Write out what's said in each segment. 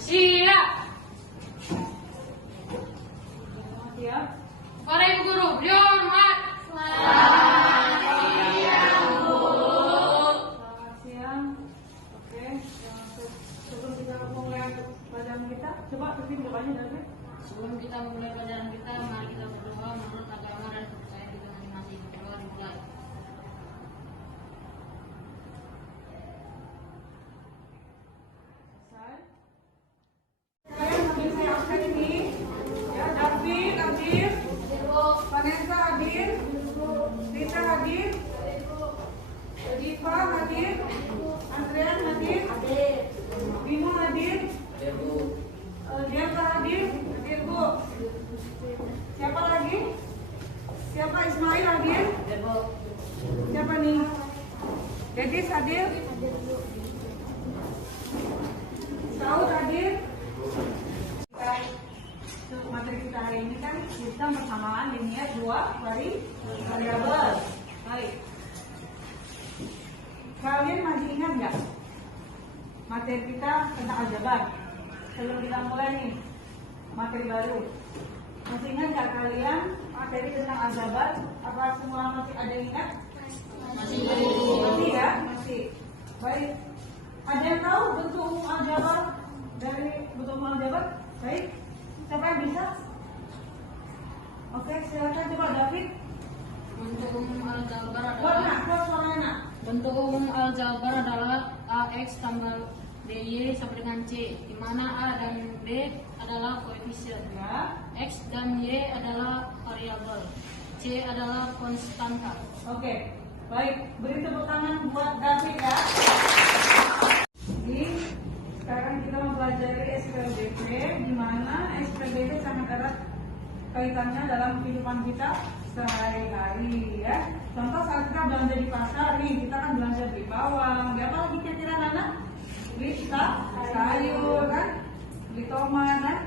Siap. Siap. Para Ibu Guru, beliau hormat. Selamat siang. Oke, sebelum kita mulai pelajaran kita, coba pimpin doanya dari. Sebelum kita memulai pelajaran kita, mari kita berdoa menurut agama dan kepercayaan kita masing-masing. Berdoa dimulai. Saya ambil saya angkat ini. Ya, David hadir, Vanessa hadir, Rita hadir, Diva hadir, Andrean hadir, Bimo hadir, Delta hadir, Bu. Siapa lagi? Siapa Ismail hadir? Siapa nih? Dedis hadir? Saud hadir? Materi kita hari ini kan sistem persamaan linier dua variabel. Baik. Kalian masih ingat nggak materi kita tentang aljabar? Sebelum kita mulai nih materi baru, masih ingat nggak kalian materi tentang aljabar? Apa semua masih ada yang ingat? Masih ya, masih. Baik. Ada yang tahu bentuk umum aljabar dari bentuk umum aljabar? Baik. Siapa yang bisa? Oke, silakan coba David. Bentuk umum aljabar Warna, adalah kau suaranya. bentuk umum aljabar adalah AX tambah BY sama dengan C, di mana A dan B adalah koefisien, Ya. X dan Y adalah variabel, C adalah konstanta. Oke, baik. Beri tepuk tangan buat David ya. Jadi, sekarang kita mempelajari SPLBT, di mana SPLBT sangat erat kaitannya dalam kehidupan kita sehari-hari ya. Contoh saat kita belanja di pasar nih, kita kan belanja beli bawang, beli apa lagi kira-kira Nana? Beli sayur kan, beli tomat kan.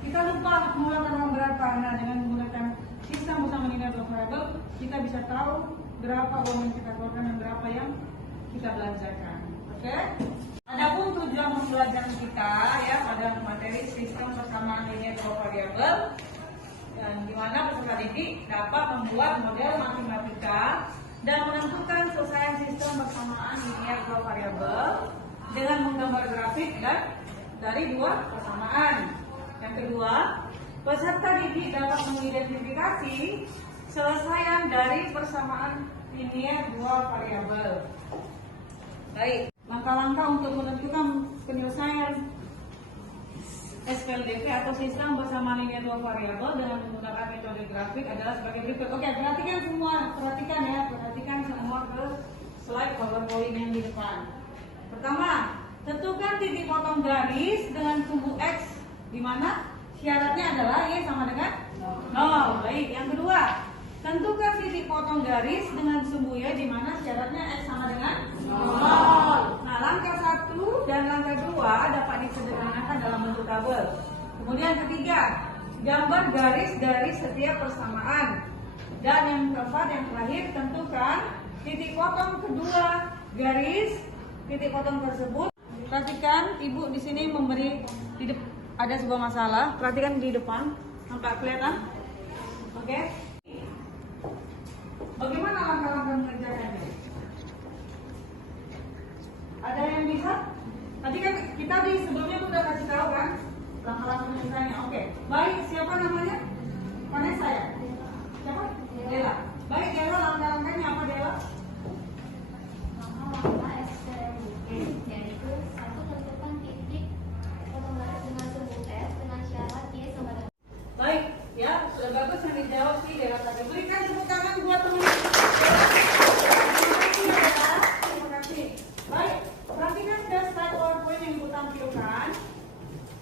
Kita lupa mengeluarkan uang berapa. Nah, dengan menggunakan sistem bersama nilai variabel, kita bisa tahu berapa uang yang kita keluarkan dan berapa yang kita belanjakan. Oke? Adapun tujuan pembelajaran kita ya pada materi sistem persamaan linear dua variabel, dan di mana peserta didik dapat membuat model matematika dan menentukan selesaian sistem persamaan linear dua variabel dengan menggambar grafik dan dari dua persamaan. Yang kedua, peserta didik dapat mengidentifikasi selesaian dari persamaan linear dua variabel. Baik, langkah-langkah untuk menentukan penyelesaian SPLDV atau sistem persamaan linear dua variabel dengan menggunakan metode grafik adalah sebagai berikut. Oke, perhatikan semua ke slide PowerPoint yang di depan. Pertama, tentukan titik potong garis dengan sumbu X, di mana syaratnya adalah Y sama dengan 0. Baik, yang kedua, tentukan titik potong garis dengan sumbu Y, di mana syaratnya X sama dengan 0. Nah, langkah 1 dan langkah 2 dapat disederhanakan dalam bentuk tabel. Kemudian ketiga, gambar garis dari setiap persamaan. Dan yang keempat, yang terakhir, tentukan titik potong kedua garis titik potong tersebut. Perhatikan, ibu di sini memberi ada sebuah masalah. Perhatikan di depan, nampak kelihatan? Oke. Bagaimana langkah-langkah mengerjakannya? Ada yang bisa? Tadi kan kita di sebelumnya sudah kasih tahu kan langkah-langkah mengerjakannya. Oke. Baik, siapa namanya? Vanessa ya? Siapa? Dela. Baik, Dela, langkah-langkahnya apa Dela? Langkah SPLBT yaitu satu, tentukan titik potong garis dengan sumbu F dengan syarat Y sama dengan. Baik, ya sudah bagus yang dijawab sih Dela tadi. Berikan tepuk tangan buat teman. Terima kasih. Baik, perhatikan sudah slide PowerPoint yang ibu tampilkan.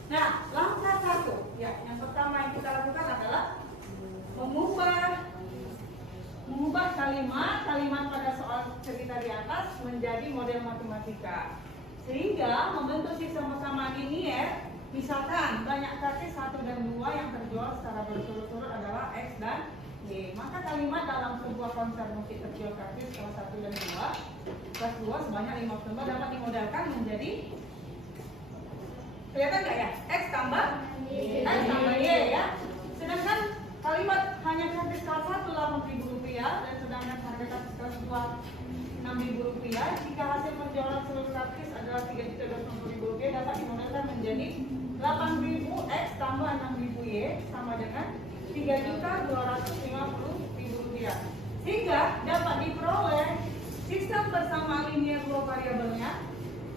Nah, langkah 1 ya, yang pertama yang kita lakukan adalah mengubah kalimat pada soal cerita di atas menjadi model matematika, sehingga membentuk sistem persamaan linear. Misalkan banyak kakek 1 dan 2 yang terjual secara berturut-turut adalah X dan Y. Maka kalimat dalam sebuah konser musik terjual kakek skala 1 dan 2 kelas 2 sebanyak 50 dapat dimodelkan menjadi Kelihatan nggak ya? X tambah Y ya. Sedangkan kalimat hanya kartis kelas 1 Rp8.000 dan sedangkan harga kartis kelas 2 Rp6.000. Jika hasil penjualan seluruh kartis adalah Rp3.250.000 dapat dimodelkan menjadi 8.000 X tambah 6.000 Y sama dengan Rp3.250.000. Sehingga dapat diperoleh sistem persamaan linear dua variabelnya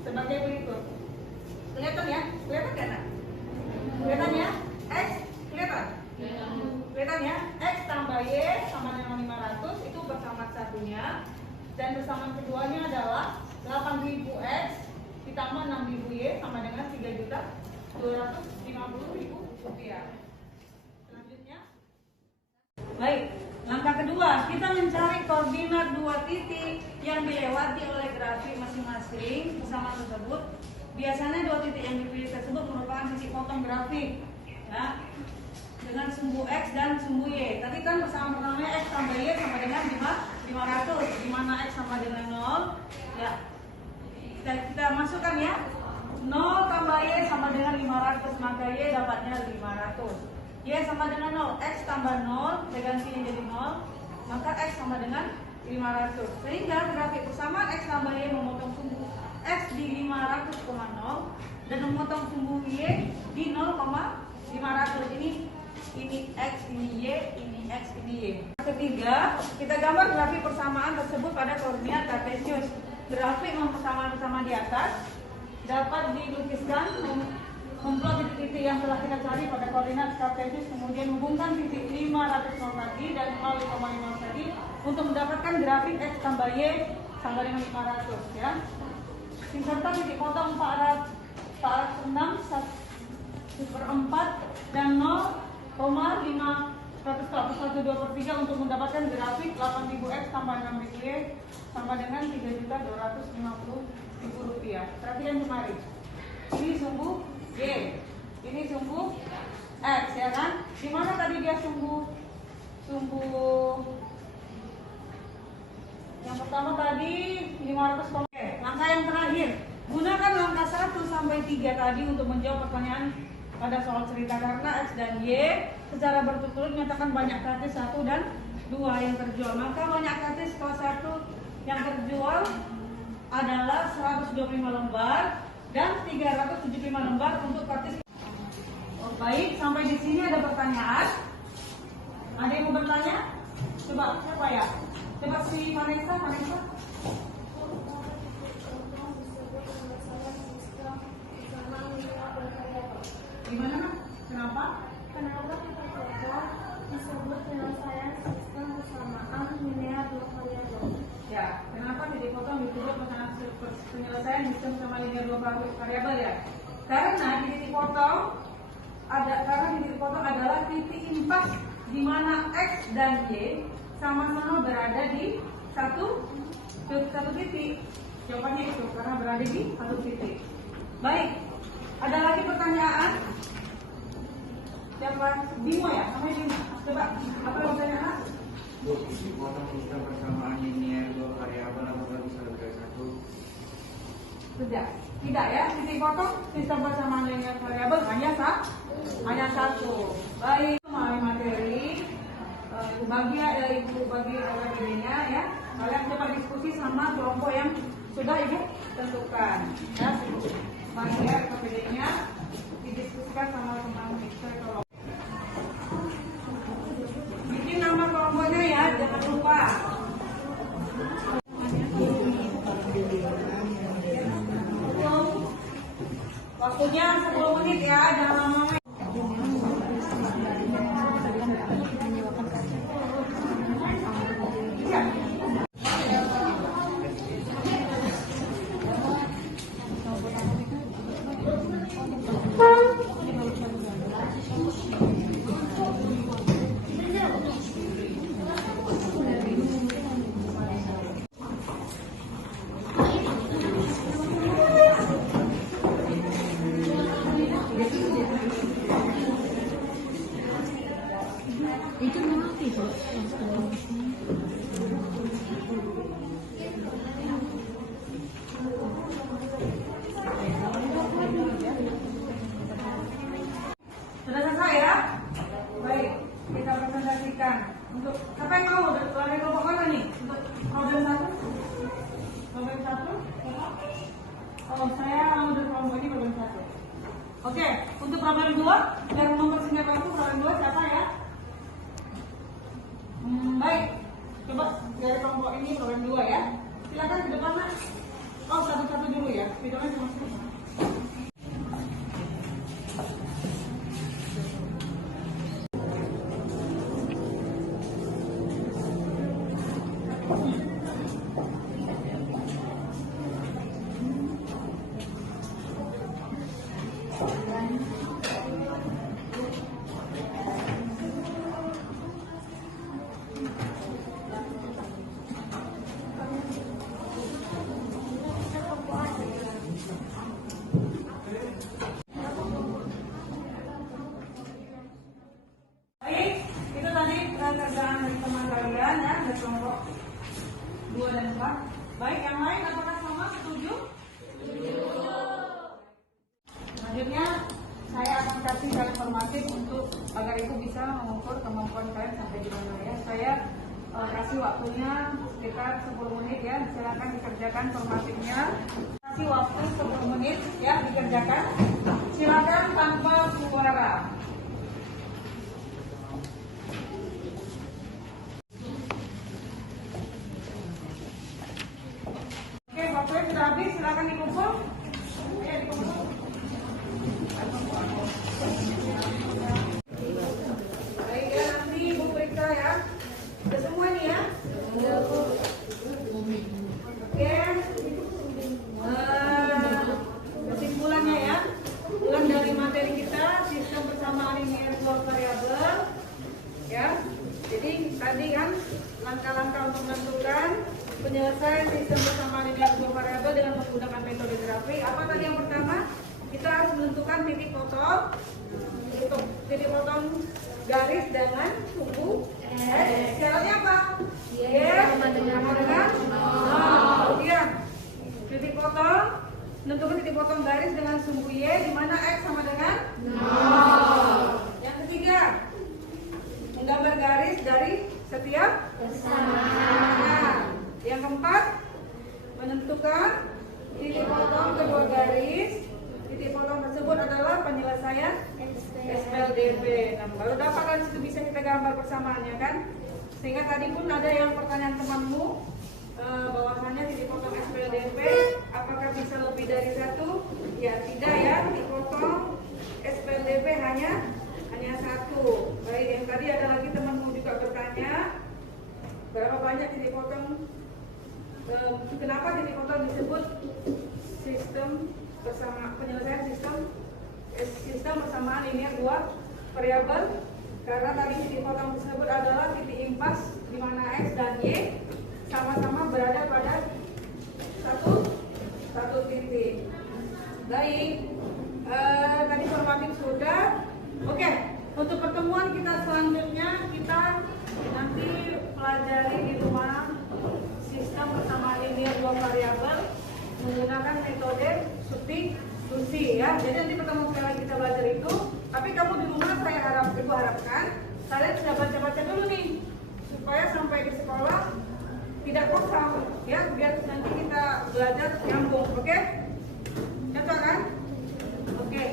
sebagai berikut. Kelihatan ya? Kelihatan nggak nak? Kelihatan ya? X kelihatan? Kelihatan ya? X tambah Y sama dengan 500 itu persamaan satunya. Dan persamaan keduanya adalah 8.000 X ditambah 6.000 Y sama dengan Rp3.250.000. Selanjutnya, baik, langkah kedua kita mencari koordinat dua titik yang dilewati oleh grafik masing-masing persamaan tersebut. Biasanya dua titik yang dipilih tersebut merupakan titik potong grafik ya, dengan sumbu X dan sumbu Y. Tadi kan persamaan pertamanya X tambah Y sama dengan 500, di mana X sama dengan 0 ya. Kita masukkan ya, 0 tambah Y sama dengan 500, maka Y dapatnya 500. Y sama dengan 0, X tambah 0, saya ganti jadi 0, maka X sama dengan 500. Sehingga grafik persamaan X tambah Y memotong sumbu X di 500,0 dan memotong sumbu Y di 0,500. Ini X, ini Y, ini X, ini Y. Ketiga, kita gambar grafik persamaan tersebut pada koordinat kartesius. Grafik persamaan di atas dapat dilukiskan memplot titik-titik yang telah kita cari pada koordinat kartesius, kemudian hubungkan titik 500 tadi dan 0,5 tadi untuk mendapatkan grafik X tambah Y sama dengan 500 ya. Serta titik potong 406 1/4 dan 0,5/1/3 untuk mendapatkan grafik 8.000 X tambah 6.000 Y sama dengan Rp3.250.000. Perhatikan kemarin, ini sumbu Y, ini sumbu X ya kan? Dimana tadi dia sumbu yang pertama tadi 500. Langkah yang terakhir, gunakan langkah 1 sampai 3 tadi untuk menjawab pertanyaan pada soal cerita, karena X dan Y secara berturut-turut menyatakan banyak kartis 1 dan 2 yang terjual. Maka banyak kartis kelas 1 yang terjual adalah 125 lembar dan 375 lembar untuk kartis. Baik, sampai di sini ada pertanyaan. Ada yang mau bertanya? Coba siapa ya? Coba si Vanessa. Gimana? Kenapa? Kenapa kita disebut penyelesaian sistem persamaan linear dua variabel? Ya, kenapa titik potong disebut penyelesaian sistem persamaan linear dua variabel ya? Karena titik potong adalah titik impas di mana X dan Y sama-sama berada di satu titik. Jawabannya itu karena berada di satu titik. Baik, ada lagi pertanyaan? Siapa? Bimo ya? Namanya Bimo. Coba, apa yang pertanyaan? Bu, titik potong sistem persamaan linear dua variabel apakah bisa lebih dari satu? Tidak ya, titik potong sistem persamaan linear variabel hanya satu. Baik, materi Ibu bagi LPD-nya ya. Kalian coba diskusi sama kelompok yang sudah Ibu tentukan ya. Bagi LPD-nya didiskusikan sama teman-teman kelompok. Bikin nama kelompoknya ya, jangan lupa. Waktunya 10 menit ya, jangan lama-lama. Untuk siapa yang mau lari kelompok mana nih? Untuk problem 1? Problem 1? Oh, saya mau dari kelompok ini problem 1. Oke, untuk problem 2, biar mempersingkat waktu problem 2 siapa ya? Baik, coba dari kelompok ini problem 2 ya. Silakan ke depan Mas. Oh, satu-satu dulu ya. Videonya sama-sama. Baik, itu tadi kerjaan dari teman kalian ya, dari kelompok 2 dan 4. Baik, yang lain apakah semua setuju? Selanjutnya saya akan kasih kalian informatif untuk agar ibu bisa mengukur kemampuan kalian sampai di mana ya. Saya kasih waktunya sekitar 10 menit ya. Silakan dikerjakan formatifnya. Kasih waktu 10 menit ya dikerjakan. Silakan tanpa suara. Oke, waktunya sudah habis. Silakan dikumpul. Ayo dikumpul. Baik ya, nanti ibu periksa ya. Sudah semua nih ya. Oke. Kesimpulannya ya. Ulang dari materi kita sistem persamaan linear dua variabel. Ya. Jadi tadi kan langkah-langkah untuk menentukan penyelesaian sistem persamaan linear dua variabel dengan menggunakan metode grafik. Apa tadi yang pertama? Kita harus menentukan titik potong. Untuk titik potong garis dengan sumbu syaratnya apa? Sama dengan kemudian titik potong, menentukan titik potong garis dengan sumbu Y di mana X sama dengan 0. Yang ketiga, menggambar garis dari setiap persamaan. Yang keempat, menentukan titik potong kedua garis. Titik potong tersebut adalah penyelesaian SPLDB. Nah, baru dapat dari situ bisa kita gambar persamaannya kan? Sehingga tadi pun ada yang pertanyaan temanmu bahwasannya titik potong SPLDB apakah bisa lebih dari satu? Ya tidak ya, titik potong SPLDB hanya satu. Baik, yang tadi ada lagi temanmu juga bertanya berapa banyak titik potong? Kenapa titik potong disebut sistem penyelesaian sistem persamaan linear dua variabel? Karena tadi titik potong tersebut adalah titik impas di mana X dan Y sama-sama berada pada satu titik. Baik, tadi formatif sudah. Oke, untuk pertemuan kita selanjutnya kita nanti pelajari di rumah sistem persamaan linear dua variabel menggunakan metode substitusi ya. Jadi nanti pertemuan sekali kita belajar itu. Tapi kamu di rumah ibu harapkan kalian sudah baca-baca dulu nih supaya sampai di sekolah tidak kosong ya, biar nanti kita belajar nyambung. Oke? Contoh kan? Oke.